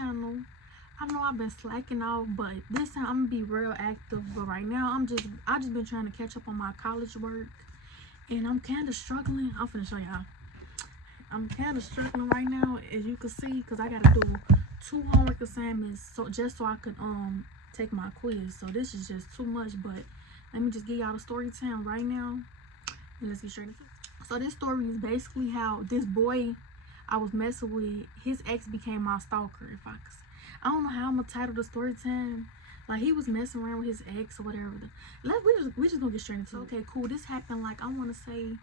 channel. I know I've been slacking off, but this time I'm gonna be real active. But right now I just been trying to catch up on my college work, and I'm kind of struggling. I'm finna show y'all. I'm kind of struggling right now, as you can see, because I gotta do 2 homework assignments, so just so I could take my quiz. So this is just too much. But let me just give y'all the story time right now, and let's get straight into it. So this story is basically how this boy I was messing with, his ex became my stalker. I don't know how I'm gonna title the story time. Like, he was messing around with his ex or whatever. We just gonna get straight into it. Okay, cool. This happened, like, I want to say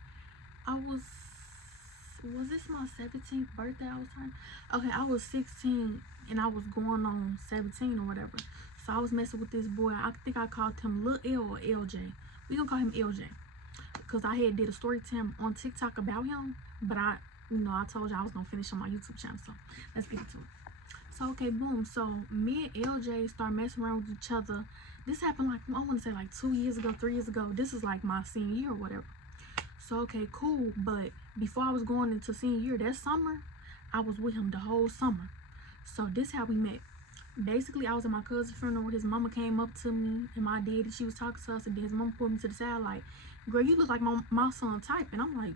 was this my 17th birthday I was turning? Okay, I was 16 and I was going on 17 or whatever. So I was messing with this boy. I think I called him Lil L or LJ. We gonna call him LJ, because I had did a story time on TikTok about him, but I told you I was gonna finish on my YouTube channel. So let's get into it. So okay, boom. So me and LJ started messing around with each other. This happened, like, I want to say like 2 years ago, 3 years ago. This is like my senior year or whatever. So okay, cool. But before I was going into senior year, that summer, I was with him the whole summer. So this how we met. Basically, I was at my cousin's funeral where his mama came up to me and my dad, and she was talking to us, and then his mama pulled me to the side like, "Girl, you look like my son type." And I'm like,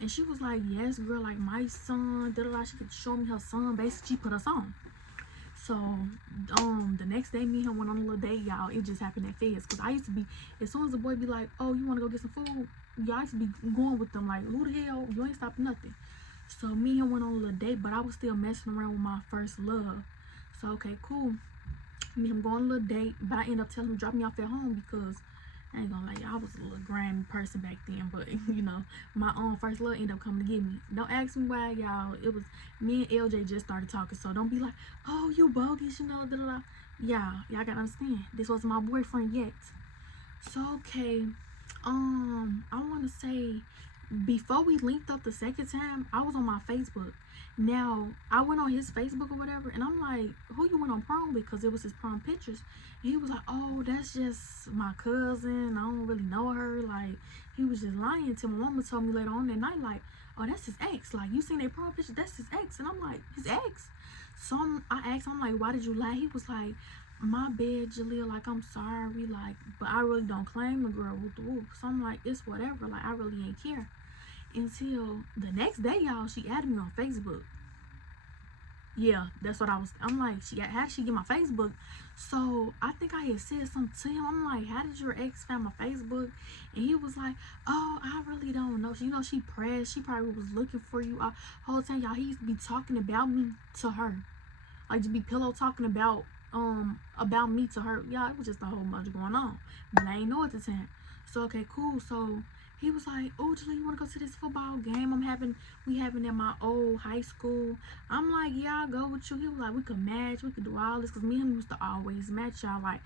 and she was like, "Yes, girl, like my son." She could show me her son. Basically, she put us on. So the next day, me and him went on a little date, y'all. It just happened that fast, because I used to be, as soon as the boy be like, "Oh, you want to go get some food?" Y'all used to be going with them like, "Who the hell? You ain't stopping nothing." So me and him went on a little date, but I was still messing around with my first love. So okay, cool. Me and him going on a little date, but I ended up telling him to drop me off at home, because I ain't gonna lie, I was a little grimy person back then. But my own first love ended up coming to get me. Don't ask me why, y'all. It was me and LJ just started talking, so don't be like, "Oh, you bogus," da da da. Y'all gotta understand, this wasn't my boyfriend yet. So okay, I want to say, before we linked up the second time, I was on my Facebook. Now I went on his Facebook or whatever, and I'm like, "Who you went on prom with?" Because it was his prom pictures. And he was like, "Oh, that's just my cousin. I don't really know her." Like, he was just lying to me. My mama told me later on that night, like, "Oh, that's his ex. Like, you seen their prom picture? That's his ex." And I'm like, "His ex?" So I asked him, like, "Why did you lie?" He was like, "My bad, Jaleel, like, I'm sorry, like, but I really don't claim the girl with the whoop." So I'm like, "It's whatever, like, I really ain't care." Until the next day, y'all, she added me on Facebook. Yeah, that's what I'm like, how did she get my Facebook? So I think I had said something to him. I'm like, "How did your ex find my Facebook?" And he was like, "Oh, I really don't know. She pressed. She probably was looking for you whole time." Y'all, he used to be talking about me to her. Like, to be pillow talking about me to her. Yeah, it was just a whole bunch going on, but I ain't know at the time. So okay, cool. So he was like, "Oh, Julie, you want to go to this football game we having at my old high school?" I'm like, "Yeah, I'll go with you." He was like, "We could match, we could do all this," because me and him used to always match, y'all. Like,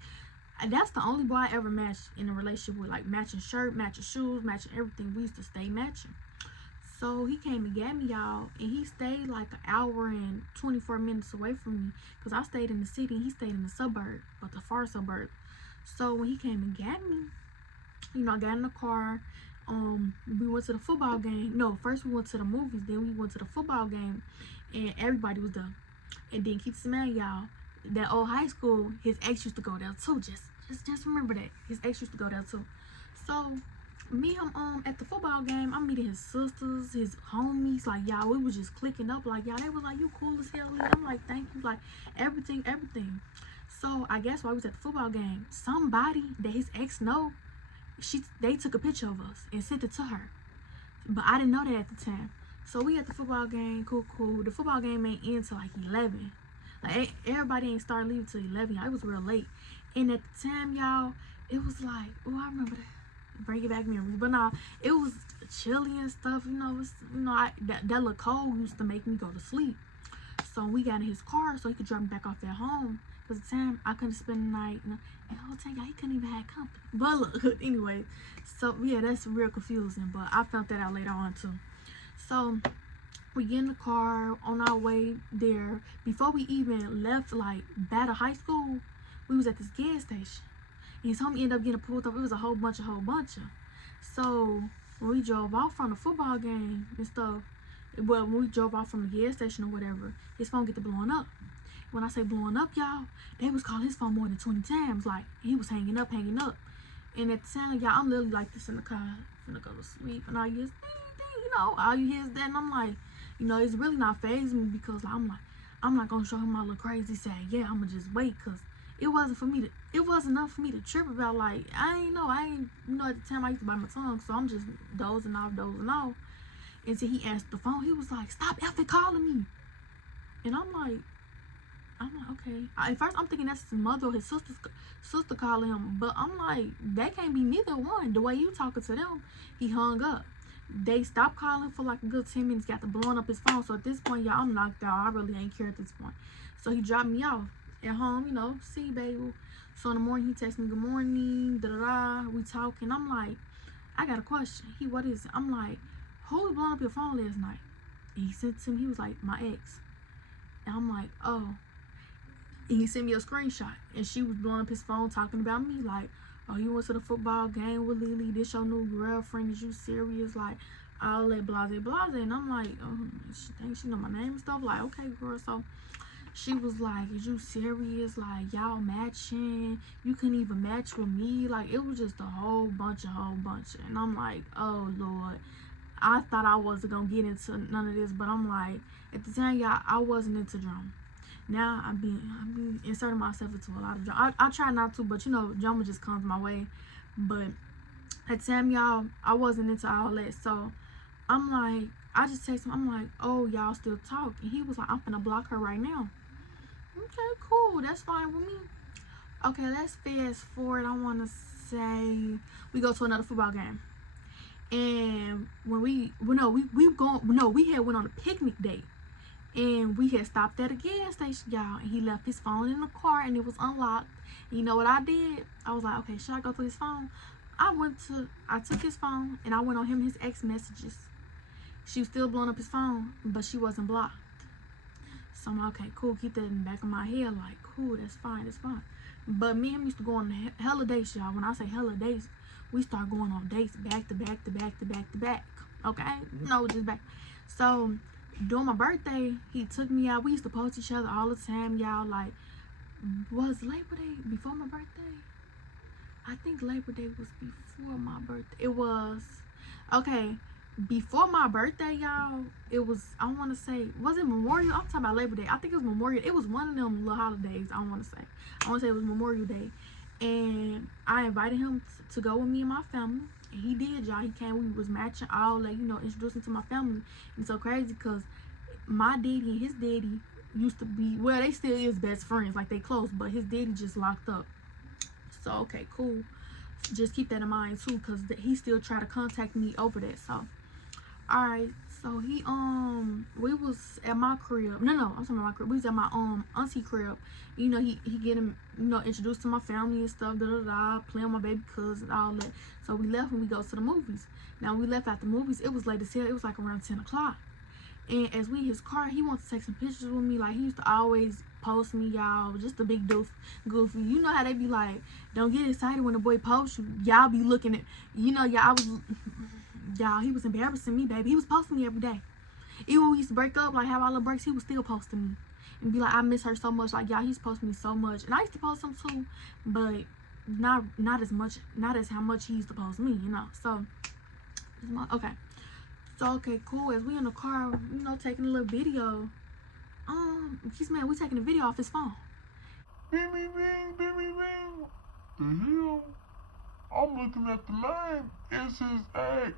that's the only boy I ever matched in a relationship with, like, matching shirt, matching shoes, matching everything. We used to stay matching. So he came and got me, y'all, and he stayed like an hour and 24 minutes away from me, because I stayed in the city and he stayed in the suburb, but the far suburb. So when he came and got me, I got in the car. We went to the football game. No, first we went to the movies, then we went to the football game, and everybody was there. And then keep smelling, y'all, that old high school, his ex used to go there too. Just remember that his ex used to go there too. So me and him at the football game, I'm meeting his sisters, his homies. Like, y'all, we was just clicking up. Like, y'all, they was like, "You cool as hell." I'm like, "Thank you," like, everything. So I guess while we was at the football game, somebody that his ex know, they took a picture of us and sent it to her, but I didn't know that at the time. So we at the football game, cool. The football game ain't end till like 11. Like, everybody ain't start leaving till 11. Y'all, it was real late. And at the time, y'all, it was like, oh, I remember that. Bring it back memories. But nah, it was chilly and stuff. That little cold used to make me go to sleep. So we got in his car so he could drop me back off at home. Because at the time, I couldn't spend the night. And the whole time, he couldn't even have company. But look, anyway. So, yeah, that's real confusing. But I found that out later on, too. So we get in the car on our way there. Before we even left, like, Battle High School, we was at this gas station. And his homie ended up getting pulled up. It was a whole bunch of. So when we drove off from the football game and stuff, well, when we drove off from the gas station or whatever, his phone get to blowing up. when I say blowing up, y'all, they was calling his phone more than 20 times. Like, he was hanging up. And at the time, y'all, I'm literally like this in the car, finna go to sleep, and I just, all you hear is that, and I'm like, it's really not phasing me, because like, I'm not gonna show him my little crazy side. Yeah, I'm gonna just wait, because it wasn't enough for me to trip about. Like, I ain't at the time I used to bite my tongue, so I'm just dozing off. Until he answered the phone. He was like, stop effing calling me. And I'm like, okay. At first, I'm thinking that's his mother or his sister calling him. But I'm like, that can't be neither one. The way you talking to them, he hung up. They stopped calling for like a good 10 minutes, got to blowing up his phone. So at this point, y'all, I'm knocked out. I really ain't care at this point. So he dropped me off at home, see, baby. So in the morning, he texted me, good morning, da-da-da. We talking. I'm like, I got a question. What is it? I'm like, who was blowing up your phone last night? And he sent to me, he was like, my ex. And I'm like, oh. And he sent me a screenshot. And she was blowing up his phone talking about me. Like, oh, you went to the football game with Lily. This your new girlfriend. Is you serious? Like, all that blase. And I'm like, oh, she thinks she know my name and stuff. Like, okay, girl. So she was like, is you serious? Like, y'all matching? You couldn't even match with me? Like, it was just a whole bunch. And I'm like, oh, Lord. I thought I wasn't gonna get into none of this, but I'm like, at the time, y'all, I wasn't into drama. Now I be inserting myself into a lot of drama. I try not to, but drama just comes my way. But at the time, y'all, I wasn't into all that. So I'm like, I just text him. I'm like, oh, y'all still talk? And he was like, I'm finna block her right now. Okay, cool. That's fine with me. Okay, let's fast forward. I want to say we go to another football game. And when we had went on a picnic date, and we had stopped at a gas station, y'all, and he left his phone in the car, and it was unlocked. And you know what I did? I was like, okay, should I go through his phone? I took his phone, and I went on him and his ex messages. She was still blowing up his phone, but she wasn't blocked. So I'm like, okay, cool, keep that in the back of my head, like, cool, that's fine. But me and him used to go on hella dates, y'all. When I say hella dates, we start going on dates back to back. Okay? No, just back. So, during my birthday, he took me out. We used to post each other all the time, y'all. Like, was Labor Day before my birthday? I think Labor Day was before my birthday. It was, okay, before my birthday, y'all. It was, I want to say, was it Memorial? I'm talking about Labor Day. I think it was Memorial. It was one of them little holidays, I want to say it was Memorial Day. And I invited him to go with me and my family. And he did, y'all. He came. We was matching all that, introducing to my family. And it's so crazy because my daddy and his daddy used to be, well, they still is best friends. Like, they close. But his daddy just locked up. So, okay, cool. Just keep that in mind, too. Because he still try to contact me over that. So, all right. So, we was at my crib. No, I'm talking about my crib. We was at my auntie crib. He get him, introduced to my family and stuff, playing my baby cousin, all that. So we left and we go to the movies. Now we left after the movies. It was late as hell. It was like around 10 o'clock. And as we in his car, he wants to take some pictures with me. Like, he used to always post me, y'all. Just a big goofy. You know how they be like, don't get excited when the boy posts you. Y'all be looking at, y'all, he was embarrassing me, baby. He was posting me every day. Even when we used to break up, like have our little breaks, he was still posting me. And be like, I miss her so much. Like, y'all, he's posting me so much. And I used to post him too, but not as much, not as how much he used to post me, So, okay. So, okay, cool. As we in the car, taking a little video. We taking a video off his phone. Bing, bing, bing. The hell? I'm looking at the name. It's his ex.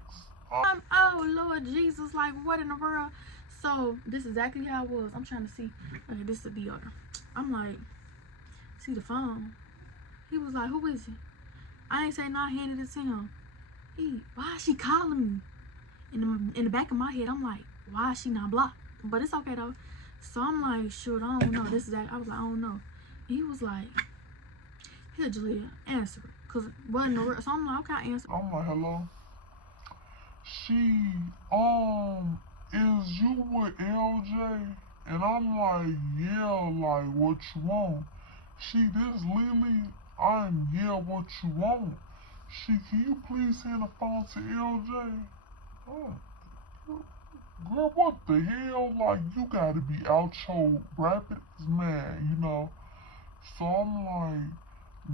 Oh, Lord Jesus. Like, what in the world? So, this is exactly how it was. I'm trying to see. Okay, this is the order. I'm like, see the phone. He was like, who is it? I ain't say no, I handed it to him. Why is she calling me? In the back of my head, I'm like, why is she not blocked? But it's okay, though. So, I'm like, shoot, I don't know. I was like, I don't know. He was like, here, Jalea, answer it. Because it wasn't no real. So, I'm like, okay, I answer. I'm like, hello? She, is you with LJ? And I'm like, yeah, like, what you want? She, this Lily, what you want? She, can you please send a phone to LJ? Oh. girl, what the hell? Like, you gotta be out your rapids, man, you know? So I'm like,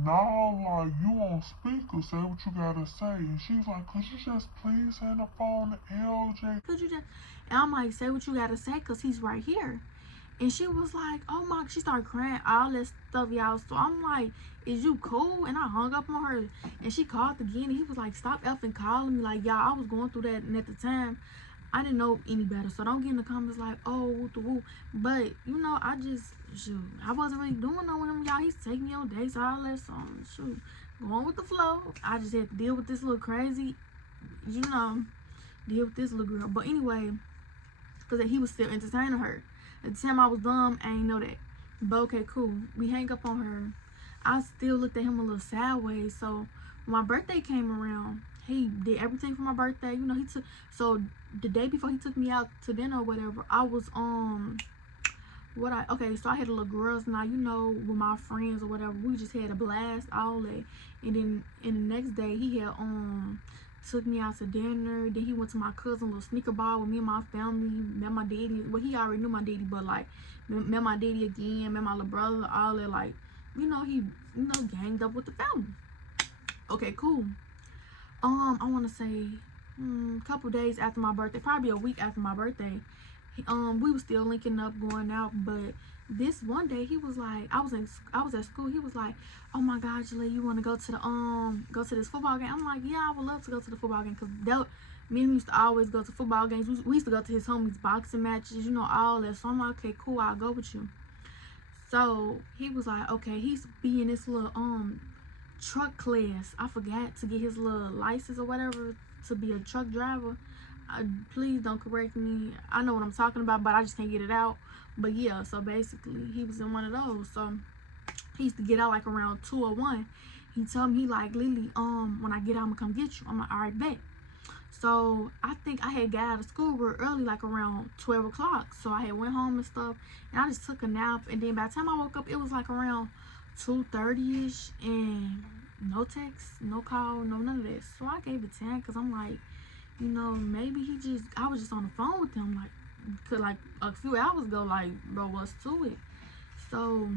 nah, like, you on speaker, say what you gotta say. And she's like, could you just please hand the phone to LJ? Could you just, and I'm like, say what you gotta say, cause he's right here. And she was like, oh my, she started crying, all that stuff, y'all. So I'm like, is you cool? And I hung up on her. And she called again, and he was like, stop effing calling me. Like, y'all, I was going through that, and at the time, I didn't know any better. So don't get in the comments like, oh, woo the woo. But, you know, I just, shoot, I wasn't really doing no with him, y'all. He's taking me on dates, all that. So, shoot, going with the flow. I just had to deal with this little crazy, you know, deal with this little girl. But anyway, because he was still entertaining her. At the time I was dumb, I ain't know that. But okay, cool. We hang up on her. I still looked at him a little sideways. So when my birthday came around, he did everything for my birthday. You know, he took, so the day before he took me out to dinner or whatever, I was okay, so I had a little girls night, you know, with my friends or whatever. We just had a blast, all that. And then in the next day he had took me out to dinner. Then he went to my cousin little sneaker ball with me and my family. Met my daddy. Well, he already knew my daddy, but like met my daddy again. Met my little brother. All that, like, you know, he, you know, ganged up with the family. Okay, cool. I want to say a couple days after my birthday, probably a week after my birthday, we was still linking up, going out. But this one day he was like, I was at school. He was like, oh my God, Jalea, you want to go to this football game? I'm like, yeah, I would love to go to the football game, because me and him used to always go to football games. We used to go to his homies boxing matches, you know, all that. So I'm like, okay, cool, I'll go with you. So he was like, okay, he's be in this little truck class. I forgot to get his little license or whatever to be a truck driver. Please don't correct me. I know what I'm talking about, but I just can't get it out. But yeah, so basically he was in one of those. So he used to get out like around 2 or 1. He told me, he like, Lily, when I get out, I'm gonna come get you. I'm like, all right, bet. So I think I had got out of school real early, like around 12 o'clock. So I had went home and stuff, and I just took a nap. And then by the time I woke up, it was like around 2:30ish, and no text, no call, no none of that. So I gave it 10, because I'm like, you know, maybe I was just on the phone with him, like, cause like a few hours ago, like, bro, what's to it? So,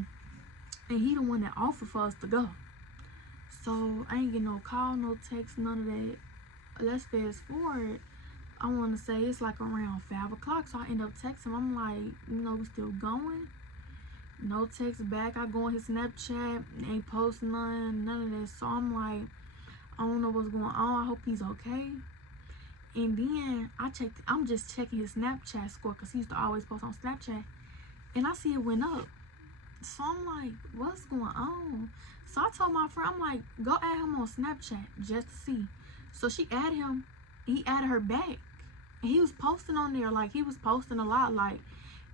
and he the one that offered for us to go. So I ain't get no call, no text, none of that. Let's fast forward. I want to say it's like around 5 o'clock. So I end up texting him. I'm like, you know, we still going? No text back. I go on his Snapchat, ain't posting none of that. So I'm like, I don't know what's going on. I hope he's okay. And then I'm just checking his Snapchat score, because he used to always post on Snapchat. And I see it went up. So I'm like, what's going on? So I told my friend, I'm like, go add him on Snapchat just to see. So she added him. He added her back. And he was posting on there. Like, he was posting a lot. Like,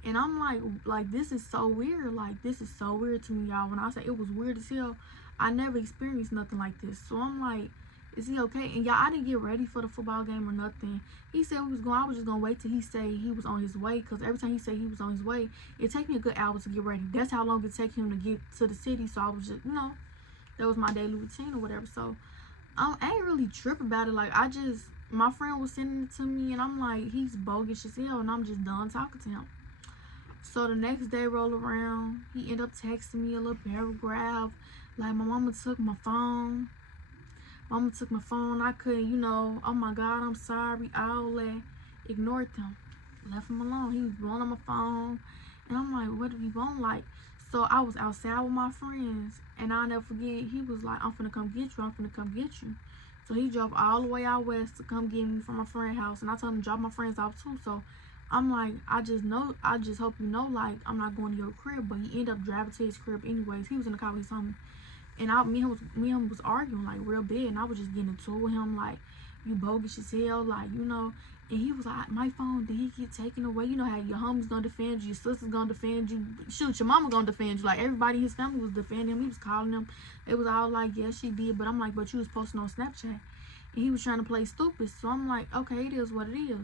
and I'm like, this is so weird. Like, this is so weird to me, y'all. When I say it was weird as hell, I never experienced nothing like this. So I'm like, is he okay? And y'all, I didn't get ready for the football game or nothing. He said we was going. I was just gonna wait till he say he was on his way, because every time he said he was on his way, it take me a good hour to get ready. That's how long it take him to get to the city. So I was just, you know, that was my daily routine or whatever. So I ain't really tripping about it. Like, my friend was sending it to me, and I'm like, he's bogus as hell, and I'm just done talking to him. So the next day roll around, he ended up texting me a little paragraph, like, my mama took my phone. I couldn't, you know, oh my God, I'm sorry, all that. Ignored him. Left him alone. He was blowing on my phone. And I'm like, what did he want? Like, so I was outside with my friends, and I'll never forget, he was like, I'm finna come get you. So he drove all the way out west to come get me from my friend's house. And I told him to drop my friends off too. So I'm like, I just hope you know, like, I'm not going to your crib. But he ended up driving to his crib anyways. He was in the car with his homie. And me and him was arguing, like, real bad. And I was just getting into it with him, like, you bogus as hell, like, you know. And he was like, my phone, did he get taken away? You know how your homie's gonna defend you, your sister's gonna defend you. Shoot, your mama gonna defend you. Like, everybody in his family was defending him. He was calling him. It was all like, yeah, she did. But I'm like, but you was posting on Snapchat. And he was trying to play stupid. So I'm like, okay, it is what it is.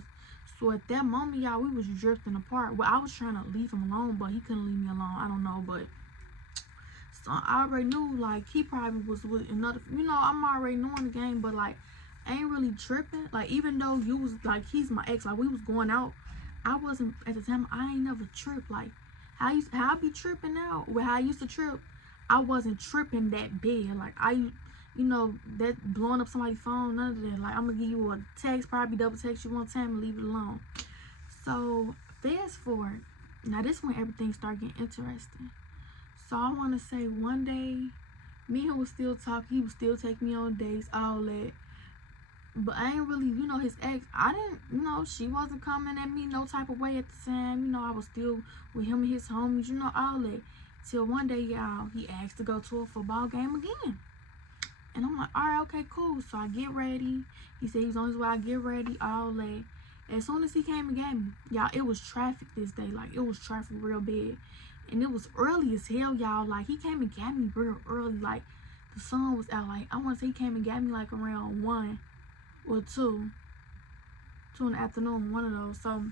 So at that moment, y'all, we was drifting apart. Well, I was trying to leave him alone, but he couldn't leave me alone. I don't know, but so I already knew, like, he probably was with another, you know, I'm already knowing the game, but, like, I ain't really tripping. Like, even though you was, like, he's my ex, like, we was going out, I wasn't at the time. I ain't never tripped like how I be tripping now. With how I used to trip, I wasn't tripping that bad. Like that blowing up somebody's phone, none of that. Like I'm gonna give you a text, probably double text you one time and leave it alone. So fast forward. Now this when everything started getting interesting. So I want to say one day, me and him was still talking. He would still take me on dates, all that. But I ain't really, his ex, I didn't, she wasn't coming at me no type of way at the time. I was still with him and his homies, all that. Till one day, y'all, he asked to go to a football game again. And I'm like, all right, okay, cool. So I get ready. He said he's on his way. I get ready, all that. As soon as he came and got me, y'all, it was traffic this day. Like, it was traffic real bad. And it was early as hell, y'all. Like, he came and got me real early. Like, the sun was out. Like, I want to say he came and got me, like, around 1 or 2 in the afternoon, one of those. So,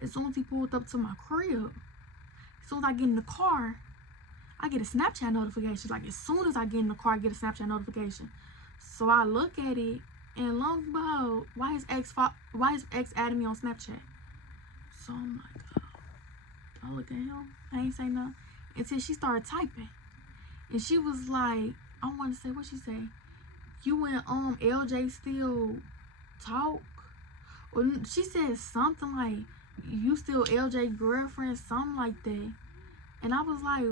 as soon as he pulled up to my crib, as soon as I get in the car, I get a Snapchat notification. Like, as soon as I get in the car, I get a Snapchat notification. So, I look at it, and lo and behold, why his ex added me on Snapchat? So, I'm like, I look at him. I ain't say nothing until she started typing, and she was like, I want to say what she say. You and LJ still talk, or she said something like you still LJ girlfriend, something like that. And I was like,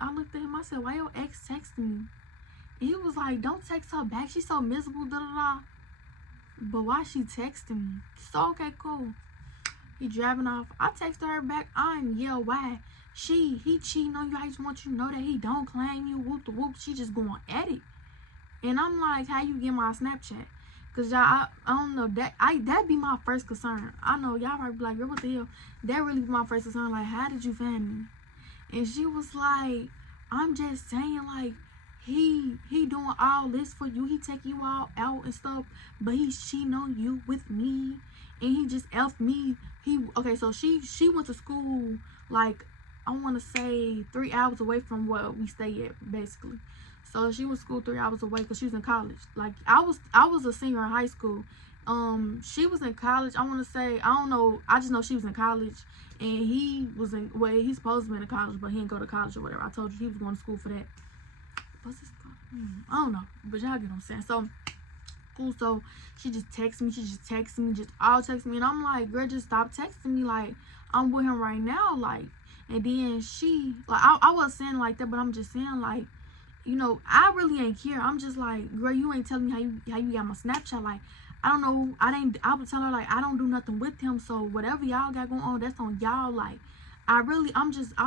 I looked at him. I said, why your ex texting me? And he was like, don't text her back. She's so miserable, da da da. But why she texting me? So okay, cool. He driving off. I texted her back. Why? He cheating on you. I just want you to know that he don't claim you. Whoop the whoop. She just going at it. And I'm like, how you get my Snapchat? Cause y'all, I don't know, that'd be my first concern. I know y'all might be like, girl, what the hell? That really be my first concern. Like, how did you find me? And she was like, I'm just saying, like, he doing all this for you. He take you all out and stuff, but he's cheating on you with me, and he just effed me. So she went to school, like, I want to say 3 hours away from where we stay at, basically. So she was school 3 hours away because she was in college. Like, I was a senior in high school. She was in college. I want to say, I don't know. I just know she was in college, and he was he's supposed to be in college, but he didn't go to college or whatever. I told you he was going to school for that. What's this called? I don't know, but y'all get what I'm saying. So cool. So she just texts me. Just all texts me, and I'm like, girl, just stop texting me. Like, I'm with him right now. Like, and then she, like, I wasn't saying like that, but I'm just saying, like, I really ain't care. I'm just like, girl, you ain't telling me how you got my Snapchat. Like, I don't know. I would tell her, like, I don't do nothing with him. So whatever y'all got going on, that's on y'all. Like, I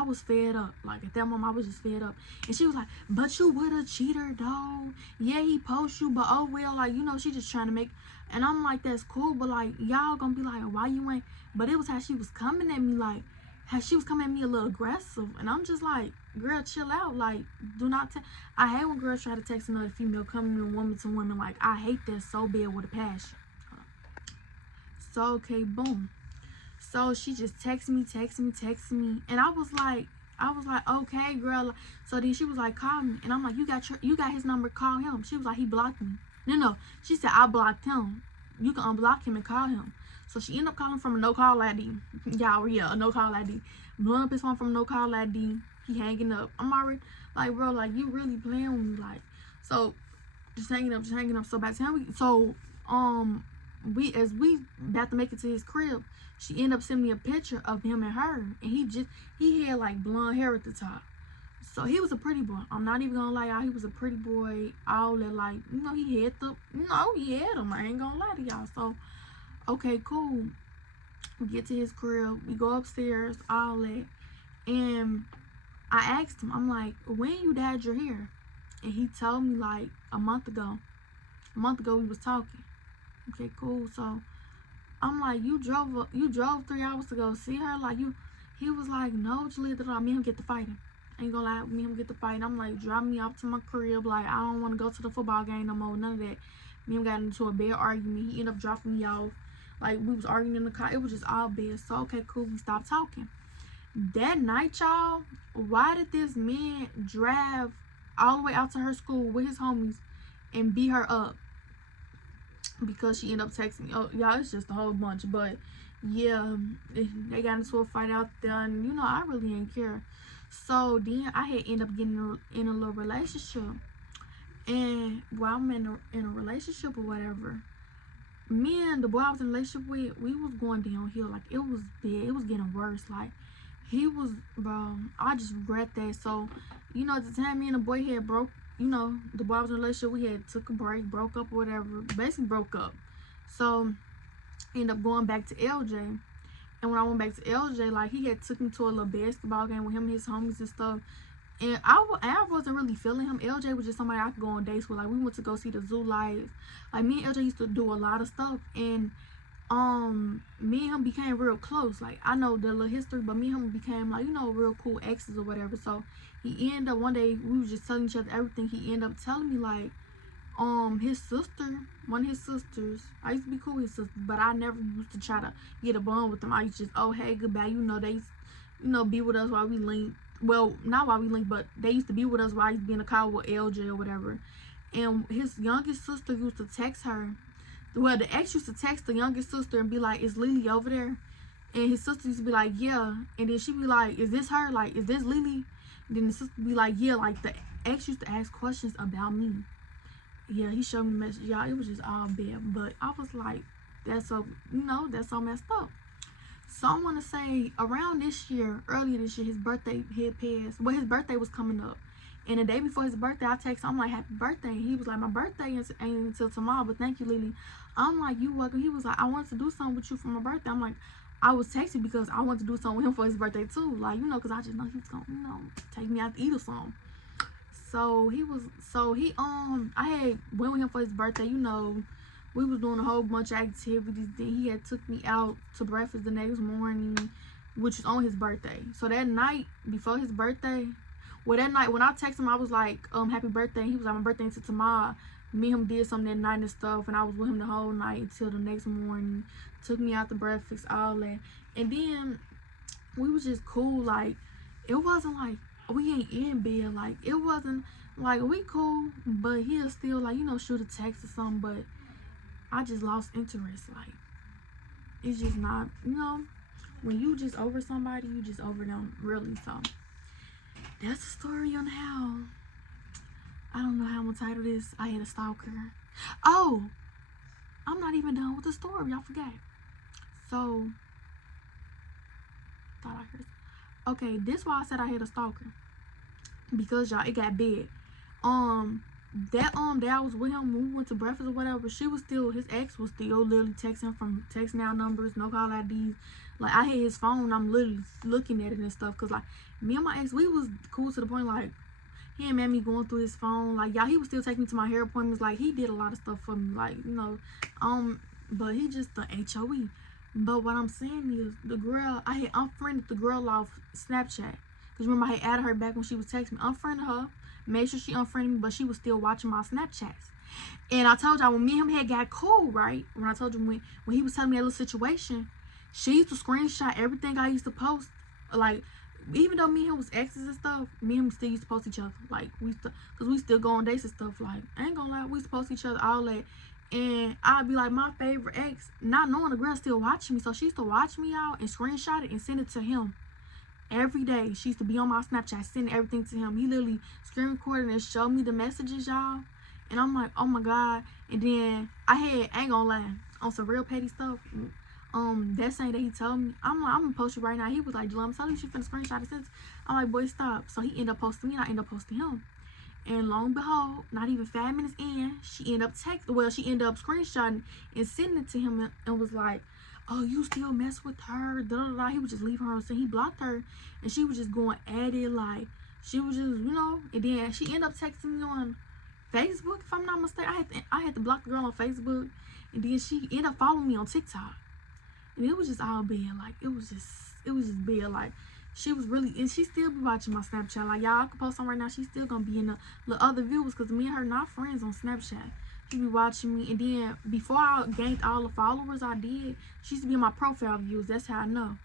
was fed up. Like, at that moment, I was just fed up. And she was like, but you with a cheater, dog. Yeah, he posts you, but oh well, like, she just trying to make. And I'm like, that's cool, but like, y'all gonna be like, why you ain't? But it was how she was coming at me, like, how she was coming at me a little aggressive. And I'm just like, girl, chill out. Like, do not I hate when girls try to text another female, coming from woman to woman. Like, I hate that so bad with a passion. So okay, boom. So she just texted me, and I was like, okay, girl. So then she was like, call me, and I'm like, you got his number, call him. She was like, he blocked me. No, she said, I blocked him. You can unblock him and call him. So she ended up calling from a no call ID. Y'all, yeah, a no call ID. Blowing up his phone from a no call ID. He hanging up. I'm already like, bro, like, you really playing with me, like. So just hanging up. So by the time we about to make it to his crib, she ended up sending me a picture of him and her, and he had like blonde hair at the top. So he was a pretty boy. I'm not even gonna lie, y'all. He was a pretty boy. All that, like, he had him. I ain't gonna lie to y'all. So okay, cool. We get to his crib. We go upstairs. All that, and I asked him. I'm like, when you dyed your hair? And he told me like a month ago. A month ago we was talking. Okay, cool. So I'm like, you drove 3 hours to go see her? Like, he was like, no, Julia, me and him get to fighting. I ain't gonna lie, me and him get to fighting. I'm like, drop me off to my crib. Like, I don't want to go to the football game no more. None of that. Me and him got into a bad argument. He ended up dropping me off. Like, we was arguing in the car. It was just all bad. So, okay, cool. We stopped talking. That night, y'all, why did this man drive all the way out to her school with his homies and beat her up? Because she ended up texting me. Oh, y'all, it's just a whole bunch. But yeah, they got into a fight out there, and you know, I really ain't care. So then I had ended up getting in a little relationship, and while I'm in a relationship or whatever, me and the boy I was in a relationship with, we was going downhill. Like, it was bad. It was getting worse. Like, he was, bro, I just regret that. So, you know, at the time me and the boy had broke, you know, the boy I was in a relationship, we had took a break, broke up or whatever. Basically broke up. So, ended up going back to LJ. And when I went back to LJ, like, he had took me to a little basketball game with him and his homies and stuff. And I wasn't really feeling him. LJ was just somebody I could go on dates with. Like, we went to go see the zoo lights. Like, me and LJ used to do a lot of stuff. And me and him became real close. Like, I know the little history, but me and him became, like, you know, real cool exes or whatever. So he ended up, one day we was just telling each other everything. He ended up telling me, like, his sister, one of his sisters, I used to be cool with his sister, but I never used to try to get a bond with them. I used to just, oh, hey, goodbye, you know, they used, you know, be with us while we linked. Well, not while we linked, but they used to be with us while I used to be in the car with LJ or whatever. And his youngest sister used to text her. Well, the ex used to text the youngest sister and be like, is Lily over there? And his sister used to be like, yeah. And then she'd be like, is this her? Like, is this Lily? And then the sister would be like, yeah. Like, the ex used to ask questions about me. Yeah, he showed me messages. Y'all, it was just all bad. But I was like, that's so, you know, that's so messed up. So I want to say around this year, earlier this year, his birthday had passed. Well, his birthday was coming up. And the day before his birthday, I texted him, I'm like, happy birthday. And he was like, my birthday ain't until tomorrow, but thank you, Lily. I'm like, you welcome. He was like, I wanted to do something with you for my birthday. I'm like, I was texting because I wanted to do something with him for his birthday too. Like, you know, because I just know he was going to, you know, take me out to eat or something. So I had went with him for his birthday, you know. We was doing a whole bunch of activities. Then he had took me out to breakfast the next morning, which was on his birthday. So that night before his birthday, well, that night when I texted him, I was like, happy birthday. He was like, my birthday until tomorrow. Me and him did something that night and stuff, and I was with him the whole night until the next morning. Took me out to breakfast, all that. And then we was just cool. Like, it wasn't like we ain't in bed. Like, it wasn't like we cool, but he'll still, like, you know, shoot a text or something. But I just lost interest. Like, it's just not, you know, when you just over somebody, you just over them, really. So that's the story on how, I don't know how I'm gonna title this. I had a stalker. Oh, I'm not even done with the story. I forgot. So, thought I heard. Okay, this why I said I had a stalker. Because y'all, it got bad. That day I was with him when we went to breakfast or whatever, she was still, his ex was still literally texting from text now numbers, no call IDs. Like, I had his phone, I'm literally looking at it and stuff. Cause like, me and my ex, we was cool to the point, like, he ain't mad me going through his phone. Like, y'all, he would still take me to my hair appointments. Like, he did a lot of stuff for me. Like, you know, but he just the HOE. But what I'm saying is, the girl, I had unfriended the girl off Snapchat. Because remember, I had added her back when she was texting me. Unfriended her, made sure she unfriended me, but she was still watching my Snapchats. And I told y'all, when me and him had got cool, right? When I told you, when he was telling me that little situation, she used to screenshot everything I used to post. Like, even though me and him was exes and stuff, me and him still used to post each other. Like, because we still go on dates and stuff. Like, I ain't gonna lie, we used to post each other, all that. And I'd be like, my favorite ex, not knowing the girl still watching me. So she used to watch me out and screenshot it and send it to him. Every day, she used to be on my Snapchat, sending everything to him. He literally screen recorded and showed me the messages, y'all. And I'm like, oh my God. And then I ain't gonna lie, on some real petty stuff, that saying that he told me, I'm like, I'm gonna post you right now. He was like, Jill, I'm telling you, she finna screenshot it. I'm like, boy, stop. So he ended up posting me and I ended up posting him. And lo and behold, not even 5 minutes in, she ended up screenshotting and sending it to him and was like, oh, you still mess with her, da da da. He was just leaving her, so he blocked her, and she was just going at it, like, she was just, you know. And then she ended up texting me on Facebook, if I'm not mistaken. I had to block the girl on Facebook, and then she ended up following me on TikTok, and it was just all bad. Like, it was just bad. Like, she was really, and she still be watching my Snapchat. Like, y'all, I could post on right now. She's still gonna be in the other viewers, because me and her not friends on Snapchat. She be watching me, and then before I gained all the followers I did, she used to be in my profile views. That's how I know.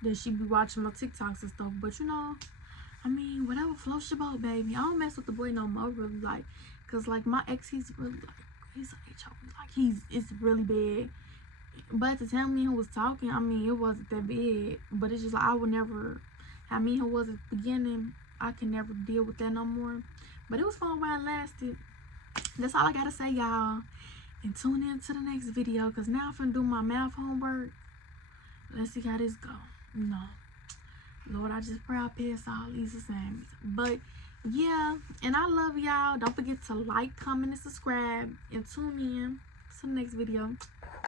Then she be watching my TikToks and stuff. But you know, I mean, whatever floats your boat, baby. I don't mess with the boy no more, really, like, cause like my ex, he's really like, he's a HO, like it's really bad. But at the time me and him was talking, I mean, it wasn't that bad. But it's just like I would never, how me and him was at the beginning, I can never deal with that no more. But it was fun while it lasted. That's all I gotta say, y'all. And tune in to the next video, because now I'm finna do my math homework. Let's see how this go. No. Lord, I just pray I pass all these assignments. But yeah, and I love y'all. Don't forget to like, comment, and subscribe. And tune in to the next video.